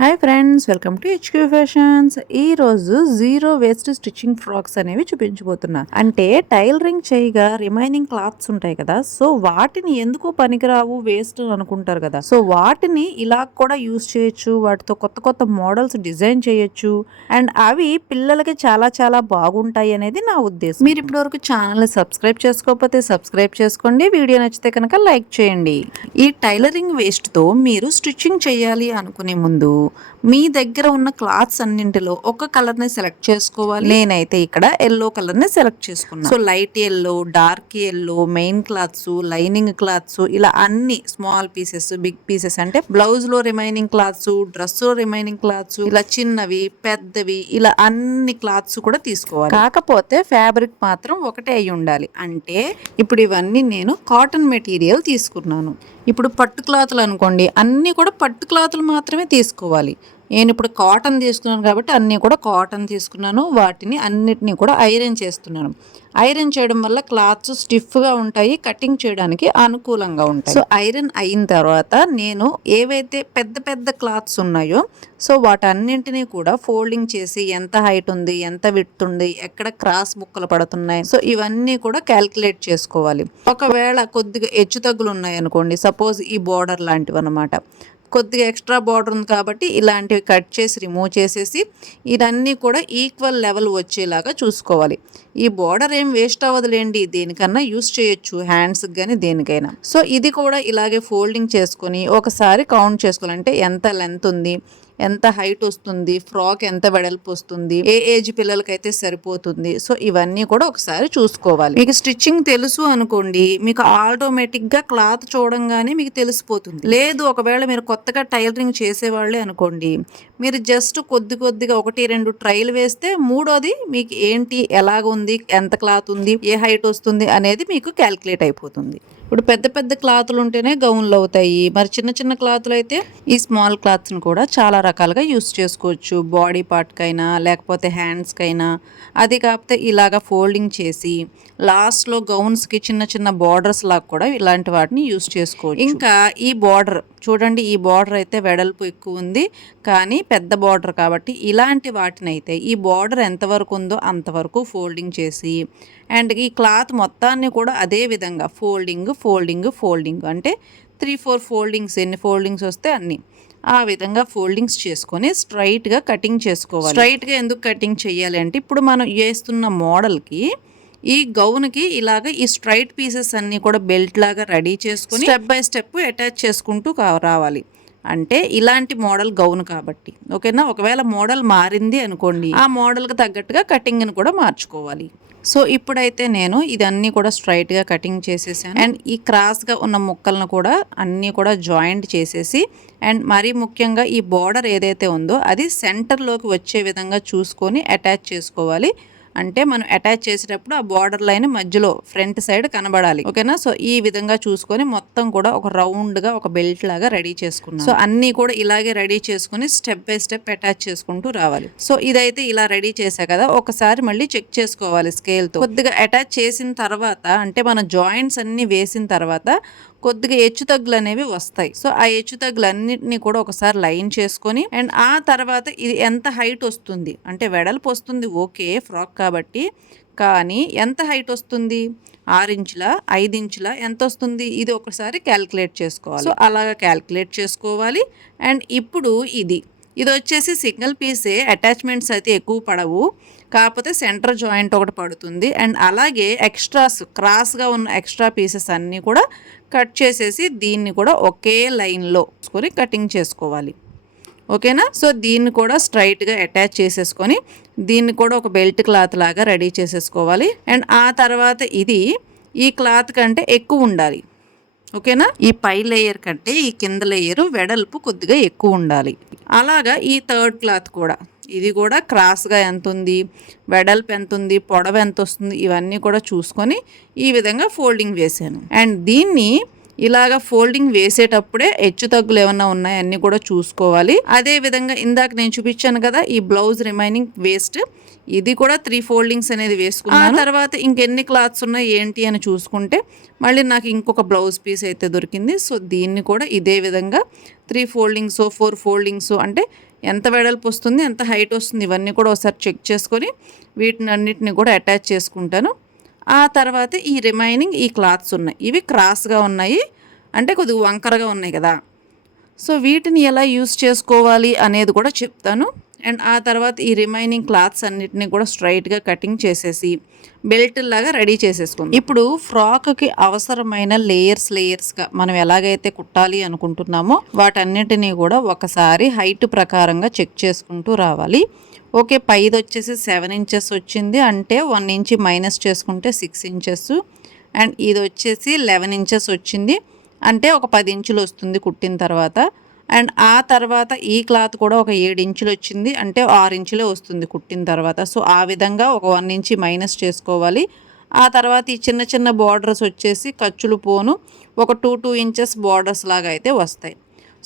Hi friends, welcome to HQ fashions. ఈ రోజు zero waste stitching frocks అనేవి చూపించబోతున్నా. అంటే టైలరింగ్ చేయగా రిమైనింగ్ క్లాత్స్ ఉంటాయి కదా, సో వాటిని ఎందుకు పనికిరావు, వేస్ట్ అనుకుంటారు కదా. సో వాటిని ఇలా కూడా యూస్ చేయొచ్చు, వాటితో కొత్త కొత్త మోడల్స్ డిజైన్ చేయొచ్చు అండ్ అవి పిల్లలకి చాలా చాలా బాగుంటాయి అనేది నా ఉద్దేశం. మీరు ఇప్పటి వరకు ఛానల్ సబ్స్క్రైబ్ చేసుకోకపోతే సబ్స్క్రైబ్ చేసుకోండి, వీడియో నచ్చితే కనుక లైక్ చేయండి. ఈ టైలరింగ్ వేస్ట్ తో మీరు స్టిచ్చింగ్ చేయాలి అనుకునే ముందు మీ దగ్గర ఉన్న క్లాత్స్ అన్నింటిలో ఒక కలర్ ని సెలెక్ట్ చేసుకోవాలి. నేనైతే ఇక్కడ ఎల్లో కలర్ ని సెలెక్ట్ చేసుకున్నాను. So light yellow, dark yellow, main clothes, lining clothes, ఇలా అన్ని స్మాల్ పీసెస్, బిగ్ పీసెస్ అంటే బ్లౌజ్ లో రిమైనింగ్ క్లాత్స్, డ్రెస్ లో రిమైనింగ్ క్లాత్స్, ఇలా చిన్నవి పెద్దవి ఇలా అన్ని క్లాత్స్ కూడా తీసుకోవాలి. కాకపోతే ఫ్యాబ్రిక్ మాత్రం ఒకటే అయి ఉండాలి. అంటే ఇప్పుడు ఇవన్నీ నేను కాటన్ మెటీరియల్ తీసుకున్నాను. ఇప్పుడు పట్టు క్లాతులు అనుకోండి, అన్నీ కూడా పట్టు క్లాతులు మాత్రమే తీసుకోవాలి. నేను ఇప్పుడు కాటన్ తీసుకున్నాను కాబట్టి అన్నీ కూడా కాటన్ తీసుకున్నాను. వాటిని అన్నిటినీ కూడా ఐరన్ చేస్తున్నాను. ఐరన్ చేయడం వల్ల క్లాత్స్ స్టిఫ్గా ఉంటాయి, కటింగ్ చేయడానికి అనుకూలంగా ఉంటాయి. సో ఐరన్ అయిన తర్వాత నేను ఏవైతే పెద్ద పెద్ద క్లాత్స్ ఉన్నాయో సో వాటన్నింటినీ కూడా ఫోల్డింగ్ చేసి ఎంత హైట్ ఉంది, ఎంత విడ్త్ ఉంది, ఎక్కడ క్రాస్ ముక్కలు పడుతున్నాయి, సో ఇవన్నీ కూడా క్యాల్కులేట్ చేసుకోవాలి. ఒకవేళ కొద్దిగా హెచ్చు తగ్గులు ఉన్నాయి అనుకోండి, సపోజ్ ఈ బోర్డర్ లాంటివి అనమాట, కొద్దిగా ఎక్స్ట్రా బార్డర్ ఉంది కాబట్టి ఇలాంటివి కట్ చేసి రిమూవ్ చేసేసి ఇదన్నీ కూడా ఈక్వల్ లెవెల్ వచ్చేలాగా చూసుకోవాలి. ఈ బార్డర్ ఏం వేస్ట్ అవ్వదులేండి, దేనికన్నా యూస్ చేయొచ్చు, హ్యాండ్స్కి కానీ దేనికైనా. సో ఇది కూడా ఇలాగే ఫోల్డింగ్ చేసుకొని ఒకసారి కౌంట్ చేసుకోవాలంటే ఎంత లెంత్ ఉంది, ఎంత హైట్ వస్తుంది, ఫ్రాక్ ఎంత వెడల్పు వస్తుంది, ఏ ఏజ్ పిల్లలకైతే సరిపోతుంది, సో ఇవన్నీ కూడా ఒకసారి చూసుకోవాలి. మీకు స్టిచ్చింగ్ తెలుసు అనుకోండి, మీకు ఆటోమేటిక్గా క్లాత్ చూడంగానే మీకు తెలిసిపోతుంది. లేదు ఒకవేళ మీరు కొత్తగా టైలరింగ్ చేసేవాళ్ళే అనుకోండి, మీరు జస్ట్ కొద్దిగా 1-2 ట్రైల్ వేస్తే మూడోది మీకు ఏంటి, ఎలాగ ఉంది, ఎంత క్లాత్ ఉంది, ఏ హైట్ వస్తుంది అనేది మీకు క్యాల్కులేట్ అయిపోతుంది. ఇప్పుడు పెద్ద పెద్ద క్లాతులు ఉంటేనే గౌన్లు అవుతాయి, మరి చిన్న చిన్న క్లాతులు అయితే ఈ స్మాల్ క్లాత్స్ని కూడా చాలా రకాలుగా యూస్ చేసుకోవచ్చు. బాడీ పార్ట్కైనా లేకపోతే హ్యాండ్స్కైనా. అది కాకపోతే ఇలాగ ఫోల్డింగ్ చేసి లాస్ట్లో గౌన్స్కి చిన్న చిన్న బార్డర్స్ లాగా కూడా ఇలాంటి వాటిని యూస్ చేసుకోవచ్చు. ఇంకా ఈ బార్డర్ చూడండి, ఈ బార్డర్ అయితే వెడల్పు ఎక్కువ ఉంది కానీ పెద్ద బార్డర్ కాబట్టి ఇలాంటి వాటిని అయితే ఈ బార్డర్ ఎంతవరకు ఉందో అంతవరకు ఫోల్డింగ్ చేసి అండ్ ఈ క్లాత్ మొత్తాన్ని కూడా అదే విధంగా ఫోల్డింగ్ అంటే 3-4 ఫోల్డింగ్స్, ఎన్ని ఫోల్డింగ్స్ వస్తే అన్ని ఆ విధంగా ఫోల్డింగ్స్ చేసుకొని స్ట్రైట్గా కటింగ్ చేసుకోవాలి. స్ట్రైట్గా ఎందుకు కటింగ్ చేయాలి అంటే ఇప్పుడు మనం వేస్తున్న మోడల్కి ఈ గౌన్కి ఇలాగ ఈ స్ట్రైట్ పీసెస్ అన్నీ కూడా బెల్ట్ లాగా రెడీ చేసుకొని స్టెప్ బై స్టెప్ అటాచ్ చేసుకుంటూ రావాలి. అంటే ఇలాంటి మోడల్ గౌన్ కాబట్టి ఓకేనా. ఒకవేళ మోడల్ మారింది అనుకోండి, ఆ మోడల్కి తగ్గట్టుగా కటింగ్ని కూడా మార్చుకోవాలి. సో ఇప్పుడైతే నేను ఇదన్నీ కూడా స్ట్రైట్గా కటింగ్ చేసేసాను అండ్ ఈ క్రాస్గా ఉన్న ముక్కలను కూడా అన్నీ కూడా జాయింట్ చేసేసి అండ్ మరీ ముఖ్యంగా ఈ బార్డర్ ఏదైతే ఉందో అది సెంటర్లోకి వచ్చే విధంగా చూసుకొని అటాచ్ చేసుకోవాలి. అంటే మనం అటాచ్ చేసేటప్పుడు ఆ బార్డర్ లైన్ మధ్యలో ఫ్రంట్ సైడ్ కనబడాలి, ఓకేనా. సో ఈ విధంగా చూసుకొని మొత్తం కూడా ఒక రౌండ్గా ఒక బెల్ట్ లాగా రెడీ చేసుకున్నాం. సో అన్నీ కూడా ఇలాగే రెడీ చేసుకుని స్టెప్ బై స్టెప్ అటాచ్ చేసుకుంటూ రావాలి. సో ఇదైతే ఇలా రెడీ చేసా కదా, ఒకసారి మళ్ళీ చెక్ చేసుకోవాలి స్కేల్తో. కొద్దిగా అటాచ్ చేసిన తర్వాత అంటే మన జాయింట్స్ అన్ని వేసిన తర్వాత కొద్దిగా హెచ్చు తగ్గులు అనేవి వస్తాయి. సో ఆ హెచ్చు తగ్గులన్నింటినీ కూడా ఒకసారి లైన్ చేసుకొని అండ్ ఆ తర్వాత ఇది ఎంత హైట్ వస్తుంది అంటే వెడల్పు వస్తుంది ఓకే ఫ్రాక్ కాబట్టి, కానీ ఎంత హైట్ వస్తుంది, 6 ఇంచుల 5 ఇంచుల ఎంత వస్తుంది, ఇది ఒకసారి క్యాల్కులేట్ చేసుకోవాలి. సో అలాగా క్యాల్కులేట్ చేసుకోవాలి. అండ్ ఇప్పుడు ఇది వచ్చేసి సింగిల్ పీసే, అటాచ్మెంట్స్ అయితే ఎక్కువ పడవు, కాకపోతే సెంటర్ జాయింట్ ఒకటి పడుతుంది అండ్ అలాగే ఎక్స్ట్రాస్ క్రాస్గా ఉన్న ఎక్స్ట్రా పీసెస్ అన్నీ కూడా కట్ చేసేసి దీన్ని కూడా ఒకే లైన్లో తీసుకొని కటింగ్ చేసుకోవాలి, ఓకేనా. సో దీన్ని కూడా స్ట్రైట్గా అటాచ్ చేసేసుకొని దీన్ని కూడా ఒక బెల్ట్ క్లాత్ లాగా రెడీ చేసేసుకోవాలి. అండ్ ఆ తర్వాత ఇది ఈ క్లాత్ కంటే ఎక్కువ ఉండాలి, ఓకేనా. ఈ పై లేయర్ కంటే ఈ కింద లేయర్ వెడల్పు కొద్దిగా ఎక్కువ ఉండాలి. అలాగా ఈ థర్డ్ క్లాత్ కూడా ఇది కూడా క్రాస్గా ఎంత ఉంది, వెడల్పు ఎంత ఉంది, పొడవు ఎంత వస్తుంది, ఇవన్నీ కూడా చూసుకొని ఈ విధంగా ఫోల్డింగ్ వేసాను. అండ్ దీన్ని ఇలాగ ఫోల్డింగ్ వేసేటప్పుడే హెచ్చు తగ్గులు ఏమన్నా ఉన్నాయో అన్ని కూడా చూసుకోవాలి. అదే విధంగా ఇందాక నేను చూపించాను కదా ఈ బ్లౌజ్ రిమైనింగ్ వేస్ట్, ఇది కూడా 3 ఫోల్డింగ్స్ అనేది వేసుకున్నాను. ఆ తర్వాత ఇంకెన్ని క్లాత్స్ ఉన్నాయి ఏంటి అని చూసుకుంటే మళ్ళీ నాకు ఇంకొక బ్లౌజ్ పీస్ అయితే దొరికింది. సో దీన్ని కూడా ఇదే విధంగా 3 ఫోల్డింగ్స్ 4 ఫోల్డింగ్స్ అంటే ఎంత వెడల్పు వస్తుంది, ఎంత హైట్ వస్తుంది, ఇవన్నీ కూడా ఒకసారి చెక్ చేసుకొని వీటిని అన్నిటిని కూడా అటాచ్ చేసుకుంటాను. ఆ తర్వాత ఈ రిమైనింగ్ ఈ క్లాత్స్ ఉన్నాయి, ఇవి క్రాస్గా ఉన్నాయి అంటే కొద్దిగా వంకరగా ఉన్నాయి కదా. సో వీటిని ఎలా యూస్ చేసుకోవాలి అనేది కూడా చెప్తాను. అండ్ ఆ తర్వాత ఈ రిమైనింగ్ క్లాత్స్ అన్నిటిని కూడా స్ట్రైట్గా కటింగ్ చేసేసి బెల్ట్ లాగా రెడీ చేసేసుకుందాం. ఇప్పుడు ఫ్రాక్కి అవసరమైన లేయర్స్గా మనం ఎలాగైతే కుట్టాలి అనుకుంటున్నామో వాటన్నిటినీ కూడా ఒకసారి హైట్ ప్రకారంగా చెక్ చేసుకుంటూ రావాలి. ఓకే, పైది వచ్చేసి 7 ఇంచెస్ వచ్చింది అంటే 1 ఇంచ్ మైనస్ చేసుకుంటే 6 ఇంచెస్. అండ్ ఇది వచ్చేసి 11 ఇంచెస్ వచ్చింది అంటే ఒక 10 ఇంచులు వస్తుంది కుట్టిన తర్వాత. అండ్ ఆ తర్వాత ఈ క్లాత్ కూడా ఒక 7 ఇంచులు వచ్చింది అంటే 6 ఇంచులే వస్తుంది కుట్టిన తర్వాత. సో ఆ విధంగా ఒక 1 ఇంచ్ మైనస్ చేసుకోవాలి. ఆ తర్వాత ఈ చిన్న చిన్న బార్డర్స్ వచ్చేసి ఖర్చులు పోను ఒక 2 ఇంచెస్ బార్డర్స్ లాగా అయితే వస్తాయి.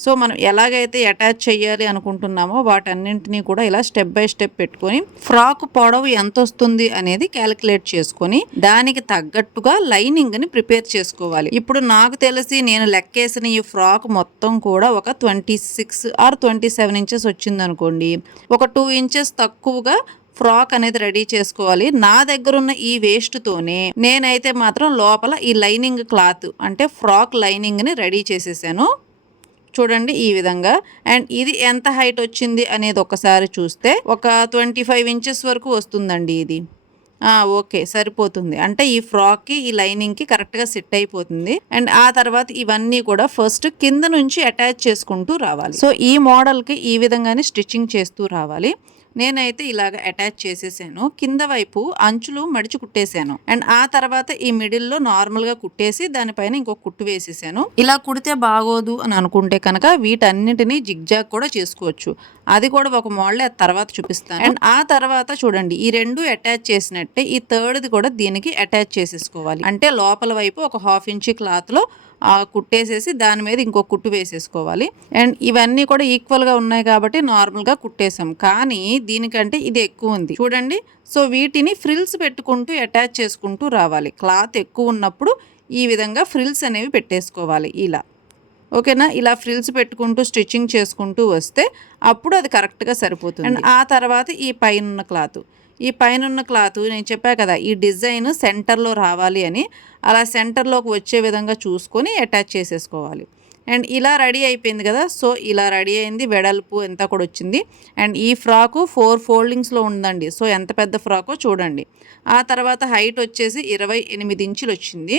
సో మనం ఎలాగైతే అటాచ్ చేయాలి అనుకుంటున్నామో వాటన్నింటినీ కూడా ఇలా స్టెప్ బై స్టెప్ పెట్టుకొని ఫ్రాక్ పొడవు ఎంత వస్తుంది అనేది క్యాలిక్యులేట్ చేసుకొని దానికి తగ్గట్టుగా లైనింగ్ని ప్రిపేర్ చేసుకోవాలి. ఇప్పుడు నాకు తెలిసి నేను లెక్కేసిన ఈ ఫ్రాక్ మొత్తం కూడా ఒక 26 ఆర్ 27 ఇంచెస్ వచ్చింది అనుకోండి. ఒక 2 ఇంచెస్ తక్కువగా ఫ్రాక్ అనేది రెడీ చేసుకోవాలి. నా దగ్గర ఉన్న ఈ వేస్ట్తోనే నేనైతే మాత్రం లోపల ఈ లైనింగ్ క్లాత్ అంటే ఫ్రాక్ లైనింగ్ని రెడీ చేసేసాను. చూడండి ఈ విధంగా. అండ్ ఇది ఎంత హైట్ వచ్చింది అనేది ఒకసారి చూస్తే ఒక 25 ఇంచెస్ వరకు వస్తుందండి ఇది. ఓకే, సరిపోతుంది. అంటే ఈ ఫ్రాక్కి ఈ లైనింగ్కి కరెక్ట్గా సెట్ అయిపోతుంది. అండ్ ఆ తర్వాత ఇవన్నీ కూడా ఫస్ట్ కింద నుంచి అటాచ్ చేసుకుంటూ రావాలి. సో ఈ మోడల్కి ఈ విధంగానే స్టిచ్చింగ్ చేస్తూ రావాలి. నేనైతే ఇలాగ అటాచ్ చేసేసాను. కింద వైపు అంచులు మడిచి కుట్టేశాను. అండ్ ఆ తర్వాత ఈ మిడిల్లో నార్మల్గా కుట్టేసి దానిపైన ఇంకొక కుట్టు వేసేసాను. ఇలా కుడితే బాగోదు అని అనుకుంటే కనుక వీటన్నిటిని జిగ్జాగ్ కూడా చేసుకోవచ్చు. అది కూడా ఒక మోడల్ తర్వాత చూపిస్తాను. అండ్ ఆ తర్వాత చూడండి ఈ రెండు అటాచ్ చేసినట్టే ఈ థర్డ్ది కూడా దీనికి అటాచ్ చేసేసుకోవాలి. అంటే లోపల వైపు ఒక 1/2 ఇంచ్ క్లాత్లో కుట్టేసేసి దాని మీద ఇంకో కుట్టు వేసేసుకోవాలి. అండ్ ఇవన్నీ కూడా ఈక్వల్గా ఉన్నాయి కాబట్టి నార్మల్గా కుట్టేసాం. కానీ దీనికంటే ఇది ఎక్కువ ఉంది చూడండి. సో వీటిని ఫ్రిల్స్ పెట్టుకుంటూ అటాచ్ చేసుకుంటూ రావాలి. క్లాత్ ఎక్కువ ఉన్నప్పుడు ఈ విధంగా ఫ్రిల్స్ అనేవి పెట్టేసుకోవాలి ఇలా. ఓకేనా, ఇలా ఫ్రిల్స్ పెట్టుకుంటూ స్టిచ్చింగ్ చేసుకుంటూ వస్తే అప్పుడు అది కరెక్ట్గా సరిపోతుంది. అండ్ ఆ తర్వాత ఈ పైన క్లాత్ నేను చెప్పా కదా ఈ డిజైన్ సెంటర్లో రావాలి అని, అలా సెంటర్లోకి వచ్చే విధంగా చూసుకొని అటాచ్ చేసేసుకోవాలి. అండ్ ఇలా రెడీ అయిపోయింది కదా. సో ఇలా రెడీ అయింది, వెడల్పు ఎంత కూడా వచ్చింది. అండ్ ఈ ఫ్రాకు 4 ఫోల్డింగ్స్లో ఉందండి. సో ఎంత పెద్ద ఫ్రాకో చూడండి. ఆ తర్వాత హైట్ వచ్చేసి 28 ఇంచులు వచ్చింది.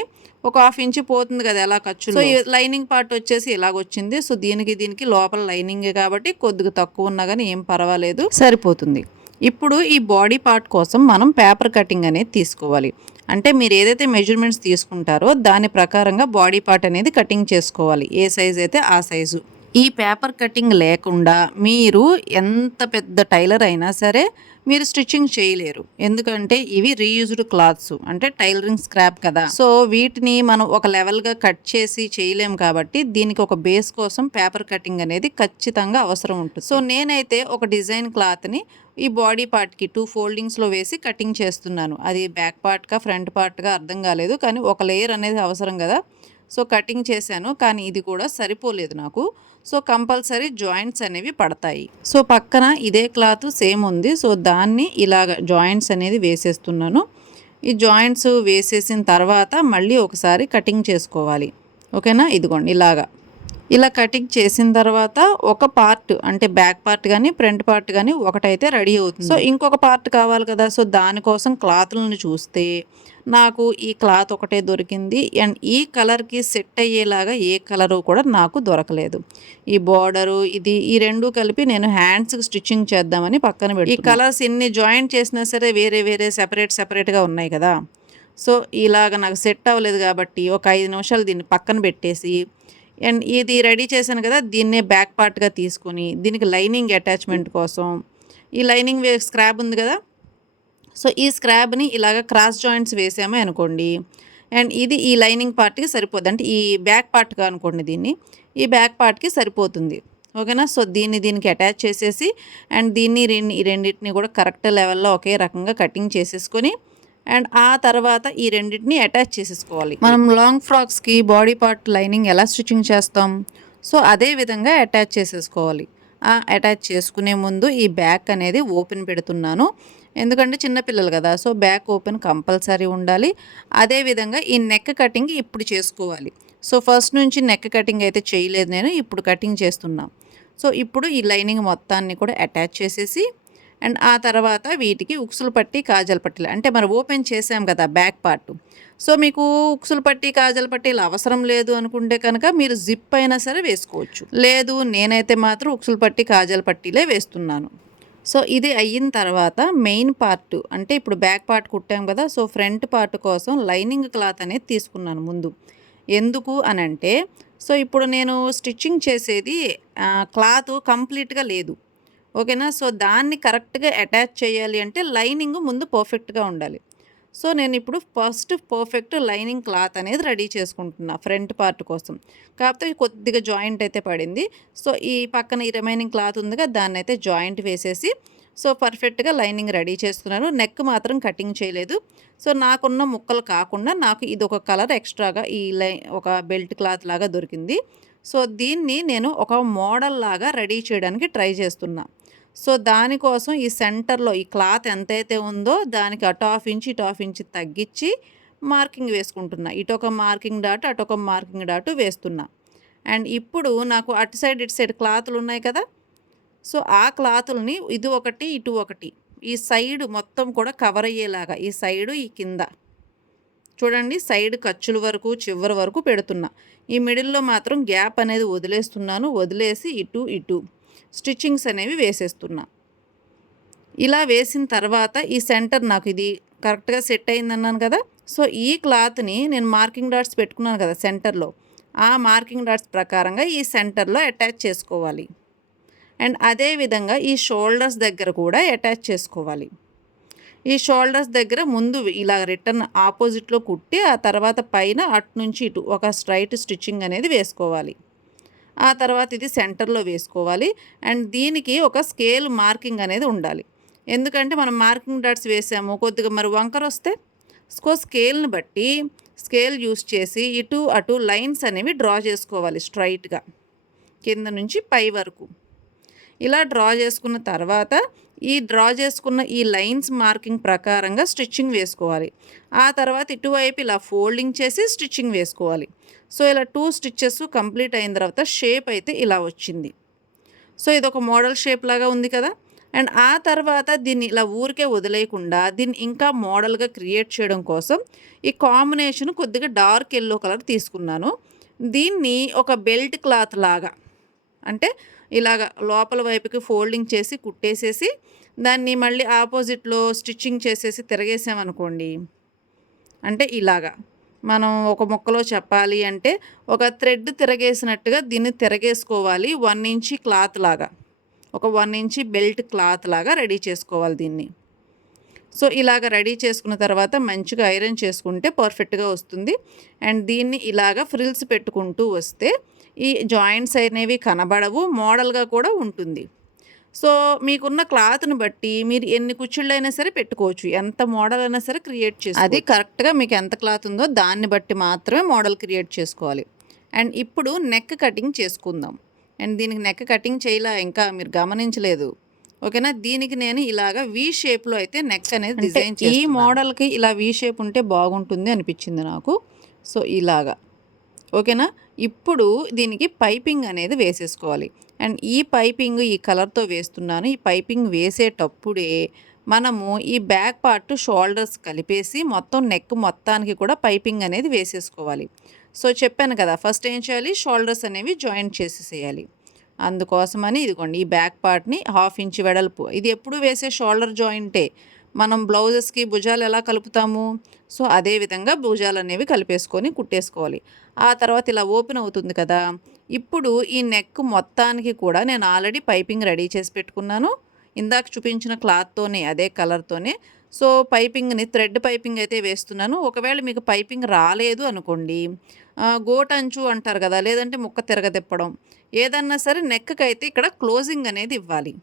ఒక 1/2 ఇంచ్ పోతుంది కదా ఎలా ఖర్చు. సో ఈ లైనింగ్ పార్ట్ వచ్చేసి ఇలాగొచ్చింది. సో దీనికి లోపల లైనింగే కాబట్టి కొద్దిగా తక్కువ ఉన్నా కానీ ఏం పర్వాలేదు, సరిపోతుంది. ఇప్పుడు ఈ బాడీ పార్ట్ కోసం మనం పేపర్ కటింగ్ అనేది తీసుకోవాలి. అంటే మీరు ఏదైతే మెజర్మెంట్స్ తీసుకుంటారో దాని ప్రకారంగా బాడీ పార్ట్ అనేది కటింగ్ చేసుకోవాలి. ఏ సైజ్ అయితే ఆ సైజు. ఈ పేపర్ కటింగ్ లేకుండా మీరు ఎంత పెద్ద టైలర్ అయినా సరే మీరు స్టిచ్చింగ్ చేయలేరు. ఎందుకంటే ఇవి రీయూజ్డ్ క్లాత్స్ అంటే టైలరింగ్ స్క్రాప్ కదా. సో వీటిని మనం ఒక లెవెల్గా కట్ చేసి చేయలేము కాబట్టి దీనికి ఒక బేస్ కోసం పేపర్ కటింగ్ అనేది ఖచ్చితంగా అవసరం ఉంటుంది. సో నేనైతే ఒక డిజైన్ క్లాత్ని ఈ బాడీ పార్ట్కి 2 ఫోల్డింగ్స్లో వేసి కటింగ్ చేస్తున్నాను. అది బ్యాక్ పార్ట్గా ఫ్రంట్ పార్ట్గా అర్థం కాలేదు, కానీ ఒక లేయర్ అనేది అవసరం కదా. సో కటింగ్ చేశాను, కానీ ఇది కూడా సరిపోలేదు నాకు. సో కంపల్సరీ జాయింట్స్ అనేవి పడతాయి. సో పక్కన ఇదే క్లాత్ సేమ్ ఉంది. సో దాన్ని ఇలాగ జాయింట్స్ అనేది వేసేస్తున్నాను. ఈ జాయింట్స్ వేసేసిన తర్వాత మళ్ళీ ఒకసారి కటింగ్ చేసుకోవాలి. ఓకేనా, ఇదిగోండి ఇలా కటింగ్ చేసిన తర్వాత ఒక పార్ట్ అంటే బ్యాక్ పార్ట్ కానీ ఫ్రంట్ పార్ట్ కానీ ఒకటైతే రెడీ అవుతుంది. సో ఇంకొక పార్ట్ కావాలి కదా. సో దానికోసం క్లాత్లను చూస్తే నాకు ఈ క్లాత్ ఒకటే దొరికింది. అండ్ ఈ కలర్కి సెట్ అయ్యేలాగా ఏ కలరు కూడా నాకు దొరకలేదు. ఈ బార్డరు ఈ రెండు కలిపి నేను హ్యాండ్స్కి స్టిచ్చింగ్ చేద్దామని పక్కన పెట్టి, ఈ కలర్స్ ఎన్ని జాయింట్ చేసినా సరే వేరే సెపరేట్గా ఉన్నాయి కదా. సో ఇలాగ నాకు సెట్ అవ్వలేదు కాబట్టి ఒక 5 నిమిషాలు దీన్ని పక్కన పెట్టేసి అండ్ ఇది రెడీ చేశాను కదా, దీన్నే బ్యాక్ పార్ట్గా తీసుకొని దీనికి లైనింగ్ అటాచ్మెంట్ కోసం ఈ లైనింగ్ స్క్రాబ్ ఉంది కదా. సో ఈ స్క్రాబ్ని ఇలాగ క్రాస్ జాయింట్స్ వేసామే అనుకోండి. అండ్ ఇది ఈ లైనింగ్ పార్ట్కి సరిపోద్ది, అంటే ఈ బ్యాక్ పార్ట్గా అనుకోండి దీన్ని, ఈ బ్యాక్ పార్ట్కి సరిపోతుంది. ఓకేనా. సో దీనికి అటాచ్ చేసేసి అండ్ దీన్ని ఈ రెండింటిని కూడా కరెక్ట్ లెవెల్లో ఒకే రకంగా కటింగ్ చేసేసుకొని అండ్ ఆ తర్వాత ఈ రెండింటిని అటాచ్ చేసేసుకోవాలి. మనం లాంగ్ ఫ్రాక్స్కి బాడీ పార్ట్ లైనింగ్ ఎలా స్టిచ్చింగ్ చేస్తాం, సో అదే విధంగా అటాచ్ చేసేసుకోవాలి. అటాచ్ చేసుకునే ముందు ఈ బ్యాక్ అనేది ఓపెన్ పెడుతున్నాను, ఎందుకంటే చిన్నపిల్లలు కదా, సో బ్యాక్ ఓపెన్ కంపల్సరీ ఉండాలి. అదేవిధంగా ఈ నెక్ కటింగ్ ఇప్పుడు చేసుకోవాలి. సో ఫస్ట్ నుంచి నెక్ కటింగ్ అయితే చేయలేదు నేను, ఇప్పుడు కటింగ్ చేస్తున్నా. సో ఇప్పుడు ఈ లైనింగ్ మొత్తాన్ని కూడా అటాచ్ చేసేసి అండ్ ఆ తర్వాత వీటికి ఉక్సులు పట్టి కాజల్ పట్టీలు, అంటే మనం ఓపెన్ చేసాం కదా బ్యాక్ పార్ట్, సో మీకు ఉక్సులు పట్టి కాజల్ పట్టీలు అవసరం లేదు అనుకుంటే కనుక మీరు జిప్ అయినా సరే వేసుకోవచ్చు. లేదు నేనైతే మాత్రం ఉక్సులు పట్టి కాజల్ పట్టీలే వేస్తున్నాను. సో ఇది అయిన తర్వాత మెయిన్ పార్ట్, అంటే ఇప్పుడు బ్యాక్ పార్ట్ కుట్టాం కదా, సో ఫ్రంట్ పార్ట్ కోసం లైనింగ్ క్లాత్ అనేది తీసుకున్నాను ముందు. ఎందుకు అని అంటే, సో ఇప్పుడు నేను స్టిచ్చింగ్ చేసేది క్లాత్ కంప్లీట్గా లేదు. ఓకేనా. సో దాన్ని కరెక్ట్గా అటాచ్ చేయాలి అంటే లైనింగ్ ముందు పర్ఫెక్ట్గా ఉండాలి. సో నేను ఇప్పుడు ఫస్ట్ పర్ఫెక్ట్ లైనింగ్ క్లాత్ అనేది రెడీ చేసుకుంటున్నా ఫ్రంట్ పార్ట్ కోసం. కాకపోతే కొద్దిగా జాయింట్ అయితే పడింది. సో ఈ పక్కన ఈ రిమైనింగ్ క్లాత్ ఉందిగా, దాన్ని అయితే జాయింట్ వేసేసి సో పర్ఫెక్ట్గా లైనింగ్ రెడీ చేస్తున్నాను. నెక్ మాత్రం కటింగ్ చేయలేదు. సో నాకున్న ముక్కలు కాకుండా నాకు ఇది ఒక కలర్ ఎక్స్ట్రాగా ఈ ఒక బెల్ట్ క్లాత్ లాగా దొరికింది. సో దీన్ని నేను ఒక మోడల్ లాగా రెడీ చేయడానికి ట్రై చేస్తున్నా. సో దానికోసం ఈ సెంటర్లో ఈ క్లాత్ ఎంతైతే ఉందో దానికి అటు హాఫ్ ఇంచ్ తగ్గించి మార్కింగ్ వేసుకుంటున్నా. ఇటొక మార్కింగ్ డాట్ అటొక మార్కింగ్ డాట్ వేస్తున్నా. అండ్ ఇప్పుడు నాకు అటు సైడ్ ఇటు సైడ్ క్లాతులు ఉన్నాయి కదా, సో ఆ క్లాతుల్ని ఇది ఒకటి ఇటు ఒకటి ఈ సైడ్ మొత్తం కూడా కవర్ అయ్యేలాగా, ఈ సైడు ఈ కింద చూడండి, సైడ్ ఖర్చుల వరకు చివరి వరకు పెడుతున్నా. ఈ మిడిల్లో మాత్రం గ్యాప్ అనేది వదిలేస్తున్నాను. వదిలేసి ఇటు స్టిచ్చింగ్స్ అనేవి వేసేస్తున్నా. ఇలా వేసిన తర్వాత ఈ సెంటర్ నాకు ఇది కరెక్ట్గా సెట్ అయిందన్నాను కదా, సో ఈ క్లాత్ని నేను మార్కింగ్ డాట్స్ పెట్టుకున్నాను కదా సెంటర్లో, ఆ మార్కింగ్ డాట్స్ ప్రకారంగా ఈ సెంటర్లో అటాచ్ చేసుకోవాలి. అండ్ అదేవిధంగా ఈ షోల్డర్స్ దగ్గర కూడా అటాచ్ చేసుకోవాలి. ఈ షోల్డర్స్ దగ్గర ముందు ఇలా రిటర్న్ ఆపోజిట్లో కుట్టి ఆ తర్వాత పైన అటు నుంచి ఇటు ఒక స్ట్రైట్ స్టిచ్చింగ్ అనేది వేసుకోవాలి. ఆ తర్వాత ఇది సెంటర్లో వేసుకోవాలి. అండ్ దీనికి ఒక స్కేల్ మార్కింగ్ అనేది ఉండాలి, ఎందుకంటే మనం మార్కింగ్ డాట్స్ వేసాము, కొద్దిగా మరి వంకర వస్తే స్కేల్ని బట్టి స్కేల్ యూస్ చేసి ఇటు అటు లైన్స్ అనేవి డ్రా చేసుకోవాలి స్ట్రైట్గా కింద నుంచి పై వరకు. ఇలా డ్రా చేసుకున్న తర్వాత ఈ డ్రా చేసుకున్న ఈ లైన్స్ మార్కింగ్ ప్రకారంగా స్టిచ్చింగ్ వేసుకోవాలి. ఆ తర్వాత ఇటువైపు ఇలా ఫోల్డింగ్ చేసి స్టిచ్చింగ్ వేసుకోవాలి. సో ఇలా 2 స్టిచ్చెస్ కంప్లీట్ అయిన తర్వాత షేప్ అయితే ఇలా వచ్చింది. సో ఇది ఒక మోడల్ షేప్ లాగా ఉంది కదా. అండ్ ఆ తర్వాత దీన్ని ఇలా ఊరికే వదిలేయకుండా దీన్ని ఇంకా మోడల్గా క్రియేట్ చేయడం కోసం ఈ కాంబినేషన్ కొద్దిగా డార్క్ ఎల్లో కలర్ తీసుకున్నాను. దీన్ని ఒక బెల్ట్ క్లాత్ లాగా, అంటే ఇలాగ లోపల వైపుకి ఫోల్డింగ్ చేసి కుట్టేసేసి దాన్ని మళ్ళీ ఆపోజిట్లో స్టిచ్చింగ్ చేసేసి తిరగేసామనుకోండి, అంటే ఇలాగా మనం ఒక ముక్కలో చెప్పాలి అంటే ఒక థ్రెడ్ తిరగేసినట్టుగా దీన్ని తిరగేసుకోవాలి. 1 ఇంచ్ క్లాత్ లాగా, ఒక 1 ఇంచ్ బెల్ట్ క్లాత్ లాగా రెడీ చేసుకోవాలి దీన్ని. సో ఇలాగ రెడీ చేసుకున్న తర్వాత మంచిగా ఐరన్ చేసుకుంటే పర్ఫెక్ట్గా వస్తుంది. అండ్ దీన్ని ఇలాగ ఫ్రిల్స్ పెట్టుకుంటూ వస్తే ఈ జాయింట్స్ అనేవి కనబడవు, మోడల్గా కూడా ఉంటుంది. సో మీకున్న క్లాత్ని బట్టి మీరు ఎన్ని కుచ్చుళ్ళైనా సరే పెట్టుకోవచ్చు, ఎంత మోడల్ అయినా సరే క్రియేట్ చేసుకోవచ్చు. అది కరెక్ట్గా మీకు ఎంత క్లాత్ ఉందో దాన్ని బట్టి మాత్రమే మోడల్ క్రియేట్ చేసుకోవాలి. అండ్ ఇప్పుడు నెక్ కటింగ్ చేసుకుందాం. అండ్ దీనికి నెక్ కటింగ్ చేయలే, ఇంకా మీరు గమనించలేదు. ఓకేనా. దీనికి నేను ఇలాగా వీ షేప్లో అయితే నెక్ అనేది డిజైన్ చేసి, ఈ మోడల్కి ఇలా వీ షేప్ ఉంటే బాగుంటుంది అనిపించింది నాకు. సో ఇలాగా ఓకేనా. ఇప్పుడు దీనికి పైపింగ్ అనేది వేసేసుకోవాలి. అండ్ ఈ పైపింగ్ ఈ కలర్తో వేస్తున్నాను. ఈ పైపింగ్ వేసేటప్పుడే మనము ఈ బ్యాక్ పార్ట్ షోల్డర్స్ కలిపేసి మొత్తం నెక్ మొత్తానికి కూడా పైపింగ్ అనేది వేసేసుకోవాలి. సో చెప్పాను కదా, ఫస్ట్ ఏం చేయాలి, షోల్డర్స్ అనేవి జాయింట్ చేసేసేయాలి. అందుకోసమని ఇదిగోండి ఈ బ్యాక్ పార్ట్ని 1/2 ఇంచ్ వెడల్పు, ఇది ఎప్పుడు వేసే షోల్డర్ జాయింటే, మనం బ్లౌజెస్కి భుజాలు ఎలా కలుపుతాము, సో అదేవిధంగా భుజాలు అనేవి కలిపేసుకొని కుట్టేసుకోవాలి. ఆ తర్వాత ఇలా ఓపెన్ అవుతుంది కదా, ఇప్పుడు ఈ నెక్ మొత్తానికి కూడా నేను ఆల్రెడీ పైపింగ్ రెడీ చేసి పెట్టుకున్నాను. ఇందాక చూపించిన క్లాత్తోనే, అదే కలర్తోనే. సో పైపింగ్ని థ్రెడ్ పైపింగ్ అయితే వేస్తున్నాను. ఒకవేళ మీకు పైపింగ్ రాలేదు అనుకోండి, గోటంచు అంటారు కదా, లేదంటే ముక్క తిరగతిప్పడం, ఏదన్నా సరే నెక్‌కి అయితే ఇక్కడ క్లోజింగ్ అనేది ఇవ్వాలి.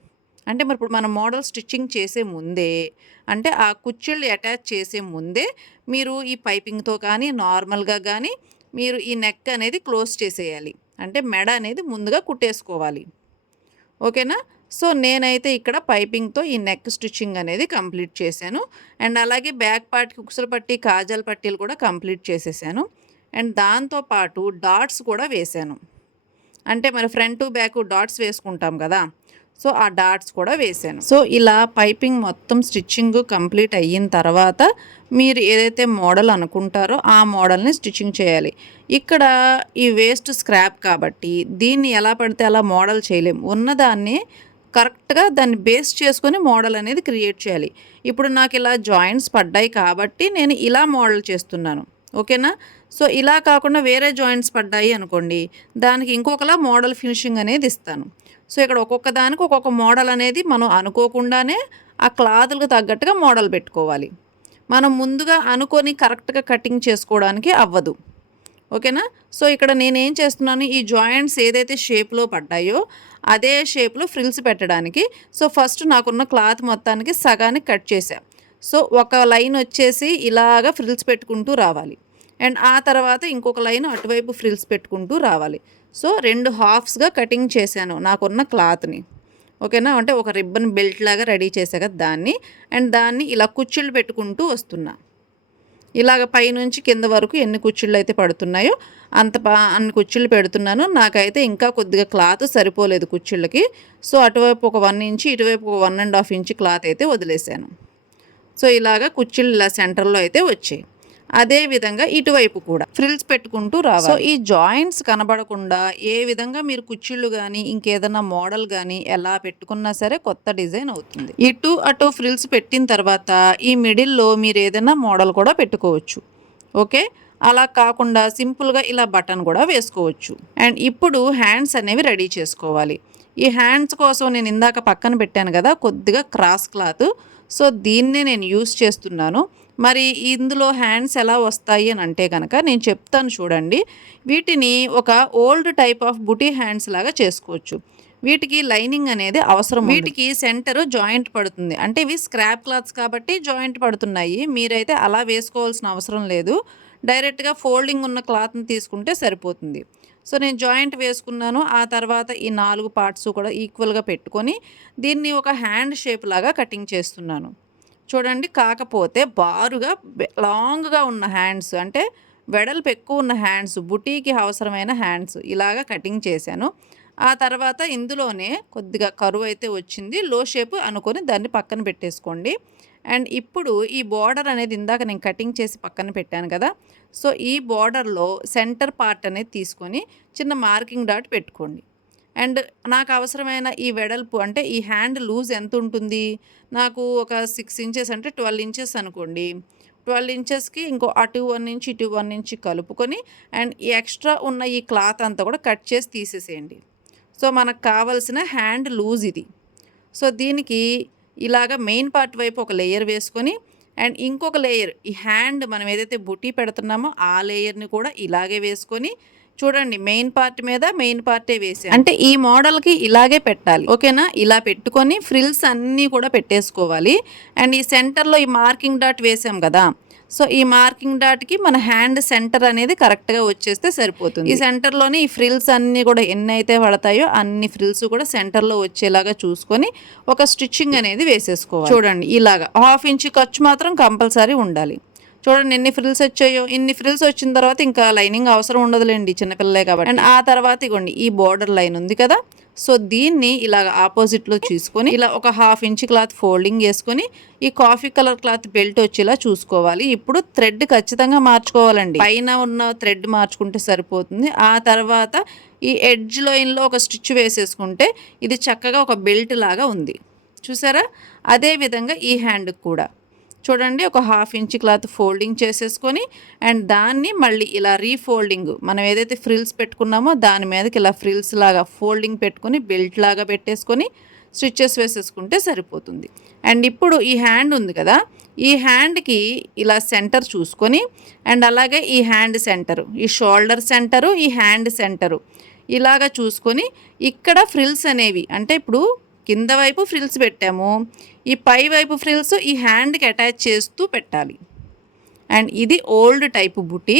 అంటే మరి ఇప్పుడు మనం మోడల్ స్టిచ్చింగ్ చేసే ముందే, అంటే ఆ కుచ్చిళ్ళు అటాచ్ చేసే ముందే మీరు ఈ పైపింగ్‌తో కానీ, నార్మల్‌గా గానీ మీరు ఈ నెక్ అనేది క్లోజ్ చేసేయాలి. అంటే మెడ అనేది ముందుగా కుట్టేసుకోవాలి. ఓకేనా? సో నేనైతే ఇక్కడ పైపింగ్‌తో ఈ నెక్ స్టిచ్చింగ్ అనేది కంప్లీట్ చేశాను. అండ్ అలాగే బ్యాక్ పార్ట్‌కి ఉక్సుల పట్టి, కాజాల పట్టీలు కూడా కంప్లీట్ చేసేసాను. అండ్ దాంతో పాటు డాట్స్ కూడా వేశాను. అంటే మరి ఫ్రంట్ బ్యాక్ డాట్స్ వేసుకుంటాం కదా, సో ఆ డాట్స్ కూడా వేశాను. సో ఇలా పైపింగ్ మొత్తం స్టిచ్చింగ్ కంప్లీట్ అయిన తర్వాత మీరు ఏదైతే మోడల్ అనుకుంటారో ఆ మోడల్ని స్టిచ్చింగ్ చేయాలి. ఇక్కడ ఈ వేస్ట్ స్క్రాప్ కాబట్టి దీన్ని ఎలా పడితే అలా మోడల్ చేయలేం. ఉన్నదాన్ని కరెక్ట్గా దాన్ని బేస్ చేసుకొని మోడల్ అనేది క్రియేట్ చేయాలి. ఇప్పుడు నాకు ఇలా జాయింట్స్ పడ్డాయి కాబట్టి నేను ఇలా మోడల్ చేస్తున్నాను. ఓకేనా? సో ఇలా కాకుండా వేరే జాయింట్స్ పడ్డాయి అనుకోండి, దానికి ఇంకొకలా మోడల్ ఫినిషింగ్ అనేది ఇస్తాను. సో ఇక్కడ ఒక్కొక్క దానికి ఒక్కొక్క మోడల్ అనేది మనం అనుకోకుండానే ఆ క్లాతులకు తగ్గట్టుగా మోడల్ పెట్టుకోవాలి. మనం ముందుగా అనుకొని కరెక్ట్గా కటింగ్ చేసుకోవడానికి అవ్వదు. ఓకేనా? సో ఇక్కడ నేనేం చేస్తున్నాను, ఈ జాయింట్స్ ఏదైతే షేప్లో పడ్డాయో అదే షేప్లో ఫ్రిల్స్ పెట్టడానికి సో ఫస్ట్ నాకున్న క్లాత్ మొత్తానికి సగానికి కట్ చేశా. సో ఒక లైన్ వచ్చేసి ఇలాగ ఫ్రిల్స్ పెట్టుకుంటూ రావాలి. అండ్ ఆ తర్వాత ఇంకొక లైన్ అటువైపు ఫ్రిల్స్ పెట్టుకుంటూ రావాలి. సో 2 హాఫ్స్గా కటింగ్ చేశాను నాకున్న క్లాత్ని. ఓకేనా? అంటే ఒక రిబ్బన్ బెల్ట్ లాగా రెడీ చేశా కదా దాన్ని. అండ్ దాన్ని ఇలా కుచ్చిళ్ళు పెట్టుకుంటూ వస్తున్నా. ఇలాగ పైనుంచి కింద వరకు ఎన్ని కుచ్చిళ్ళు అయితే పడుతున్నాయో అన్ని కుచ్చిళ్ళు పెడుతున్నాను. నాకైతే ఇంకా కొద్దిగా క్లాత్ సరిపోలేదు కుచ్చిళ్ళకి. సో అటువైపు ఒక 1 ఇంచ్, ఇటువైపు ఒక 1.5 ఇంచ్ క్లాత్ అయితే వదిలేశాను. సో ఇలాగ కుచ్చిళ్ళు ఇలా సెంటర్లో అయితే వచ్చాయి. అదే విధంగా ఇటువైపు కూడా ఫ్రిల్స్ పెట్టుకుంటూ రావాలి. సో ఈ జాయింట్స్ కనబడకుండా ఏ విధంగా మీరు కుచ్చిళ్ళు కానీ ఇంకేదైనా మోడల్ కానీ ఎలా పెట్టుకున్నా సరే కొత్త డిజైన్ అవుతుంది. ఇటు అటు ఫ్రిల్స్ పెట్టిన తర్వాత ఈ మిడిల్లో మీరు ఏదైనా మోడల్ కూడా పెట్టుకోవచ్చు. ఓకే, అలా కాకుండా సింపుల్గా ఇలా బటన్ కూడా వేసుకోవచ్చు. అండ్ ఇప్పుడు హ్యాండ్స్ అనేవి రెడీ చేసుకోవాలి. ఈ హ్యాండ్స్ కోసం నేను ఇందాక పక్కన పెట్టాను కదా కొద్దిగా క్రాస్ క్లాత్, సో దీన్నే నేను యూస్ చేస్తున్నాను. మరి ఇందులో హ్యాండ్స్ ఎలా వస్తాయి అని అంటే కనుక నేను చెప్తాను చూడండి. వీటిని ఒక old type of buti hands లాగా చేసుకోవచ్చు. వీటికి లైనింగ్ అనేది అవసరం. వీటికి సెంటర్ జాయింట్ పడుతుంది. అంటే ఇవి స్క్రాప్ క్లాత్స్ కాబట్టి జాయింట్ పడుతున్నాయి. మీరైతే అలా వేసుకోవాల్సిన అవసరం లేదు. డైరెక్ట్గా ఫోల్డింగ్ ఉన్న క్లాత్ని తీసుకుంటే సరిపోతుంది. సో నేను జాయింట్ వేసుకున్నాను. ఆ తర్వాత ఈ 4 పార్ట్స్ కూడా ఈక్వల్గా పెట్టుకొని దీన్ని ఒక హ్యాండ్ షేప్ లాగా కటింగ్ చేస్తున్నాను. చూడండి, కాకపోతే బారుగా లాంగ్గా ఉన్న హ్యాండ్స్, అంటే వెడల్పు ఎక్కువ ఉన్న హ్యాండ్స్, బుటీకి అవసరమైన హ్యాండ్స్ ఇలాగా కటింగ్ చేశాను. ఆ తర్వాత ఇందులోనే కొద్దిగా కరువు అయితే వచ్చింది. లో షేప్ అనుకొని దాన్ని పక్కన పెట్టేసుకోండి. అండ్ ఇప్పుడు ఈ బార్డర్ అనేది ఇందాక నేను కటింగ్ చేసి పక్కన పెట్టాను కదా, సో ఈ బార్డర్లో సెంటర్ పార్ట్ అనేది తీసుకొని చిన్న మార్కింగ్ డాట్ పెట్టుకోండి. అండ్ నాకు అవసరమైన ఈ వెడల్పు, అంటే ఈ హ్యాండ్ లూజ్ ఎంత ఉంటుంది, నాకు ఒక 6 ఇంచెస్ అంటే 12 ఇంచెస్ అనుకోండి. 12 ఇంచెస్కి ఇంకో అటు 1 ఇంచ్ ఇటు 1 ఇంచ్ కలుపుకొని అండ్ ఈ ఎక్స్ట్రా ఉన్న ఈ క్లాత్ అంతా కూడా కట్ చేసి తీసేసేయండి. సో మనకు కావాల్సిన హ్యాండ్ లూజ్ ఇది. సో దీనికి ఇలాగ మెయిన్ పార్ట్ వైపు ఒక లేయర్ వేసుకొని అండ్ ఇంకొక లేయర్ ఈ హ్యాండ్ మనం ఏదైతే బుటీ పెడుతున్నామో ఆ లేయర్ని కూడా ఇలాగే వేసుకొని చూడండి, మెయిన్ పార్ట్ మీద మెయిన్ పార్టే వేసాను. అంటే ఈ మోడల్కి ఇలాగే పెట్టాలి. ఓకేనా? ఇలా పెట్టుకొని ఫ్రిల్స్ అన్నీ కూడా పెట్టేసుకోవాలి. అండ్ ఈ సెంటర్లో ఈ మార్కింగ్ డాట్ వేసాం కదా, సో ఈ మార్కింగ్ డాట్కి మన హ్యాండ్ సెంటర్ అనేది కరెక్ట్గా వచ్చేస్తే సరిపోతుంది. ఈ సెంటర్లోనే ఈ ఫ్రిల్స్ అన్నీ కూడా ఎన్ని అయితే పడతాయో అన్ని ఫ్రిల్స్ కూడా సెంటర్లో వచ్చేలాగా చూసుకొని ఒక స్టిచ్చింగ్ అనేది వేసేసుకోవాలి. చూడండి, ఇలాగా 1/2 ఇంచ్ ఖర్చు మాత్రం కంపల్సరీ ఉండాలి. చూడండి ఎన్ని ఫ్రిల్స్ వచ్చాయో. ఇన్ని ఫ్రిల్స్ వచ్చిన తర్వాత ఇంకా లైనింగ్ అవసరం ఉండదులేండి, చిన్నపిల్లలే కాబట్టి. అండ్ ఆ తర్వాత ఇగోండి ఈ బోర్డర్ లైన్ ఉంది కదా, సో దీన్ని ఇలాగ ఆపోజిట్లో చూసుకొని ఇలా ఒక 1/2 ఇంచ్ క్లాత్ ఫోల్డింగ్ వేసుకొని ఈ కాఫీ కలర్ క్లాత్ బెల్ట్ వచ్చేలా చూసుకోవాలి. ఇప్పుడు థ్రెడ్ ఖచ్చితంగా మార్చుకోవాలండి. పైన ఉన్న థ్రెడ్ మార్చుకుంటే సరిపోతుంది. ఆ తర్వాత ఈ ఎడ్జ్ లైన్లో ఒక స్టిచ్ వేసేసుకుంటే ఇది చక్కగా ఒక బెల్ట్ లాగా ఉంది. చూసారా? అదే విధంగా ఈ హ్యాండ్కి కూడా చూడండి, ఒక 1/2 ఇంచ్ క్లాత్ ఫోల్డింగ్ చేసేసుకొని అండ్ దాన్ని మళ్ళీ ఇలా రీఫోల్డింగ్, మనం ఏదైతే ఫ్రిల్స్ పెట్టుకున్నామో దాని మీదకి ఇలా ఫ్రిల్స్ లాగా ఫోల్డింగ్ పెట్టుకొని బెల్ట్ లాగా పెట్టేసుకొని స్టిచ్చెస్ వేసేసుకుంటే సరిపోతుంది. అండ్ ఇప్పుడు ఈ హ్యాండ్ ఉంది కదా, ఈ హ్యాండ్కి ఇలా సెంటర్ చూసుకొని అండ్ అలాగే ఈ హ్యాండ్ సెంటరు, ఈ షోల్డర్ సెంటరు, ఈ హ్యాండ్ సెంటరు ఇలాగా చూసుకొని ఇక్కడ ఫ్రిల్స్ అనేవి అంటే ఇప్పుడు కింద వైపు ఫ్రిల్స్ పెట్టాము, ఈ పై వైపు ఫ్రిల్స్ ఈ హ్యాండ్కి అటాచ్ చేస్తూ పెట్టాలి. అండ్ ఇది ఓల్డ్ టైప్ బుటీ.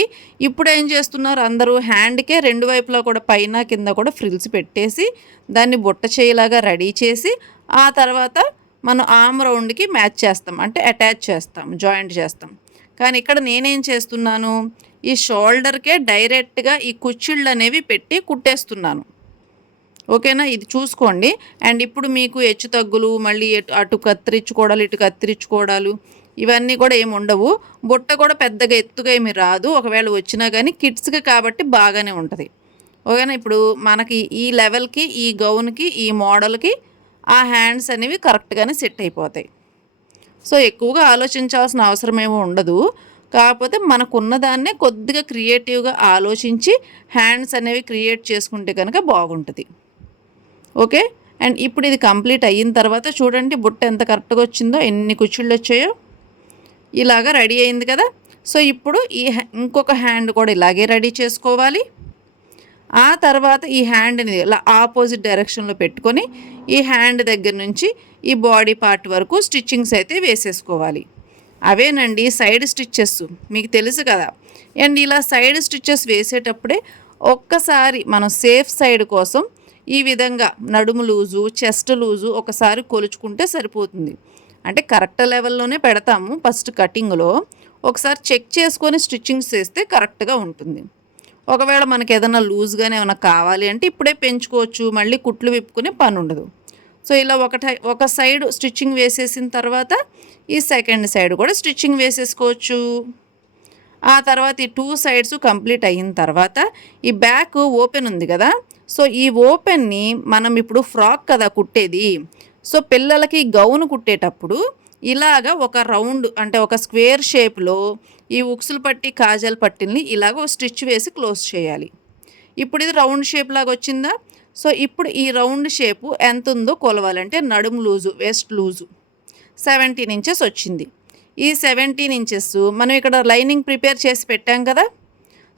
ఇప్పుడు ఏం చేస్తున్నారు అందరూ, హ్యాండ్కే రెండు వైపులా కూడా పైన కింద కూడా ఫ్రిల్స్ పెట్టేసి దాన్ని బుట్ట చేయలాగా రెడీ చేసి ఆ తర్వాత మనం ఆర్మ్ రౌండ్కి మ్యాచ్ చేస్తాం, అంటే అటాచ్ చేస్తాం, జాయింట్ చేస్తాం. కానీ ఇక్కడ నేనేం చేస్తున్నాను, ఈ షోల్డర్కే డైరెక్ట్గా ఈ కుచ్చిళ్ళు అనేవి పెట్టి కుట్టేస్తున్నాను. ఓకేనా, ఇది చూసుకోండి. అండ్ ఇప్పుడు మీకు హెచ్చు తగ్గులు, మళ్ళీ అటు కత్తిరించుకోవడాలు, ఇటు కత్తిరించుకోవడాలు ఇవన్నీ కూడా ఏమి ఉండవు. బుట్ట కూడా పెద్దగా ఎత్తుగా ఏమి రాదు, ఒకవేళ వచ్చినా కానీ కిడ్స్కి కాబట్టి బాగానే ఉంటుంది. ఓకేనా, ఇప్పుడు మనకి ఈ లెవెల్కి, ఈ గౌన్కి, ఈ మోడల్కి ఆ హ్యాండ్స్ అనేవి కరెక్ట్గానే సెట్ అయిపోతాయి. సో ఎక్కువగా ఆలోచించాల్సిన అవసరం ఏమీ ఉండదు. కాకపోతే మనకున్న దాన్నే కొద్దిగా క్రియేటివ్గా ఆలోచించి హ్యాండ్స్ అనేవి క్రియేట్ చేసుకుంటే కనుక బాగుంటుంది. ఓకే, అండ్ ఇప్పుడు ఇది కంప్లీట్ అయిన తర్వాత చూడండి బుట్ట ఎంత కరెక్ట్గా వచ్చిందో, ఎన్ని కుచ్చిళ్ళు వచ్చాయో. ఇలాగా రెడీ అయింది కదా. సో ఇప్పుడు ఇంకొక హ్యాండ్ కూడా ఇలాగే రెడీ చేసుకోవాలి. ఆ తర్వాత ఈ హ్యాండ్ని ఇలా ఆపోజిట్ డైరెక్షన్లో పెట్టుకొని ఈ హ్యాండ్ దగ్గర నుంచి ఈ బాడీ పార్ట్ వరకు స్టిచ్చింగ్స్ అయితే వేసేసుకోవాలి. అవేనండి సైడ్ స్టిచ్చెస్, మీకు తెలుసు కదా. అండ్ ఇలా సైడ్ స్టిచ్చెస్ వేసేటప్పుడే ఒక్కసారి మనం సేఫ్ సైడ్ కోసం ఈ విధంగా నడుము లూజు, చెస్ట్ లూజు ఒకసారి కొలుచుకుంటే సరిపోతుంది. అంటే కరెక్ట్ లెవెల్లోనే పెడతాము ఫస్ట్ కటింగ్లో, ఒకసారి చెక్ చేసుకొని స్టిచ్చింగ్స్ చేస్తే కరెక్ట్గా ఉంటుంది. ఒకవేళ మనకి ఏదైనా లూజ్గానే ఏమైనా కావాలి అంటే ఇప్పుడే పెంచుకోవచ్చు, మళ్ళీ కుట్లు విప్పుకునే పని ఉండదు. సో ఇలా ఒక సైడ్ స్టిచ్చింగ్ వేసేసిన తర్వాత ఈ సెకండ్ సైడ్ కూడా స్టిచ్చింగ్ వేసేసుకోవచ్చు. ఆ తర్వాత ఈ 2 సైడ్స్ కంప్లీట్ అయిన తర్వాత ఈ బ్యాక్ ఓపెన్ ఉంది కదా, సో ఈ ఓపెన్ని మనం ఇప్పుడు ఫ్రాక్ కదా కుట్టేది, సో పిల్లలకి గౌన్ కుట్టేటప్పుడు ఇలాగ ఒక రౌండ్ అంటే ఒక స్క్వేర్ షేప్లో ఈ ఉక్సులు పట్టి కాజల్ పట్టిల్ని ఇలాగ స్టిచ్ వేసి క్లోజ్ చేయాలి. ఇప్పుడు ఇది రౌండ్ షేప్ లాగా వచ్చిందా. సో ఇప్పుడు ఈ రౌండ్ షేపు ఎంత ఉందో కొలవాలంటే నడుము లూజు, వేస్ట్ లూజు 17 ఇంచెస్ వచ్చింది. ఈ 17 ఇంచెస్ మనం ఇక్కడ లైనింగ్ ప్రిపేర్ చేసి పెట్టాం కదా,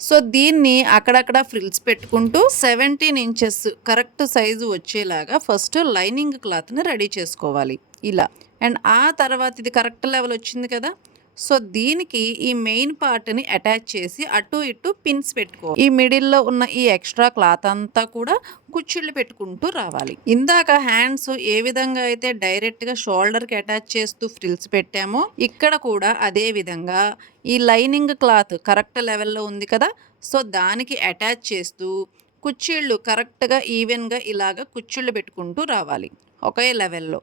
సో దీన్ని అక్కడక్కడ ఫ్రిల్స్ పెట్టుకుంటూ 17 ఇంచెస్ కరెక్ట్ సైజు వచ్చేలాగా ఫస్ట్ లైనింగ్ క్లాత్ని రెడీ చేసుకోవాలి ఇలా. అండ్ ఆ తర్వాత ఇది కరెక్ట్ లెవెల్ వచ్చింది కదా, సో దీనికి ఈ మెయిన్ పార్ట్ని అటాచ్ చేసి అటు ఇటు పిన్స్ పెట్టుకోవాలి. ఈ మిడిల్లో ఉన్న ఈ ఎక్స్ట్రా క్లాత్ అంతా కూడా కుచ్చిళ్ళు పెట్టుకుంటూ రావాలి. ఇందాక హ్యాండ్స్ ఏ విధంగా అయితే డైరెక్ట్గా షోల్డర్కి అటాచ్ చేస్తూ ఫ్రిల్స్ పెట్టామో ఇక్కడ కూడా అదే విధంగా ఈ లైనింగ్ క్లాత్ కరెక్ట్ లెవెల్లో ఉంది కదా, సో దానికి అటాచ్ చేస్తూ కుచ్చిళ్ళు కరెక్ట్గా ఈవెన్గా ఇలాగ కుచ్చిళ్ళు పెట్టుకుంటూ రావాలి ఒకే లెవెల్లో.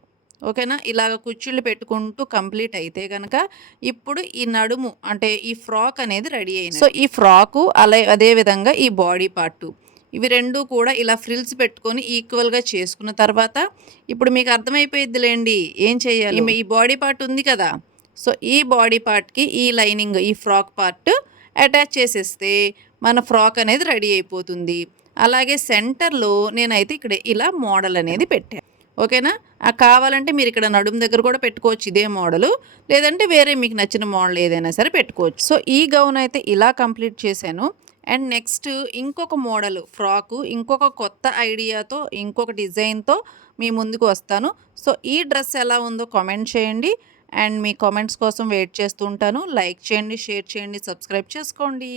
ఓకేనా, ఇలాగ కుచ్చిళ్ళు పెట్టుకుంటూ కంప్లీట్ అయితే కనుక ఇప్పుడు ఈ నడుము అంటే ఈ ఫ్రాక్ అనేది రెడీ అయింది. సో ఈ ఫ్రాకు అదే విధంగా ఈ బాడీ పార్ట్ ఇవి రెండు కూడా ఇలా ఫ్రిల్స్ పెట్టుకొని ఈక్వల్గా చేసుకున్న తర్వాత ఇప్పుడు మీకు అర్థమైపోయిద్దిలేండి ఏం చేయాలి. ఈ బాడీ పార్ట్ ఉంది కదా, సో ఈ బాడీ పార్ట్కి ఈ లైనింగ్ ఈ ఫ్రాక్ పార్ట్ అటాచ్ చేసేస్తే మన ఫ్రాక్ అనేది రెడీ అయిపోతుంది. అలాగే సెంటర్లో నేనైతే ఇక్కడ ఇలా మోడల్ అనేది పెట్టాను. ఓకేనా, కావాలంటే మీరు ఇక్కడ నడుము దగ్గర కూడా పెట్టుకోవచ్చు ఇదే మోడలు, లేదంటే వేరే మీకు నచ్చిన మోడల్ ఏదైనా సరే పెట్టుకోవచ్చు. సో ఈ గౌన్ అయితే ఇలా కంప్లీట్ చేశాను. అండ్ నెక్స్ట్ ఇంకొక మోడల్ ఫ్రాకు ఇంకొక కొత్త ఐడియాతో ఇంకొక డిజైన్తో మీ ముందుకు వస్తాను. సో ఈ డ్రెస్ ఎలా ఉందో కామెంట్ చేయండి. అండ్ మీ కామెంట్స్ కోసం వెయిట్ చేస్తూ ఉంటాను. లైక్ చేయండి, షేర్ చేయండి, సబ్స్క్రైబ్ చేసుకోండి.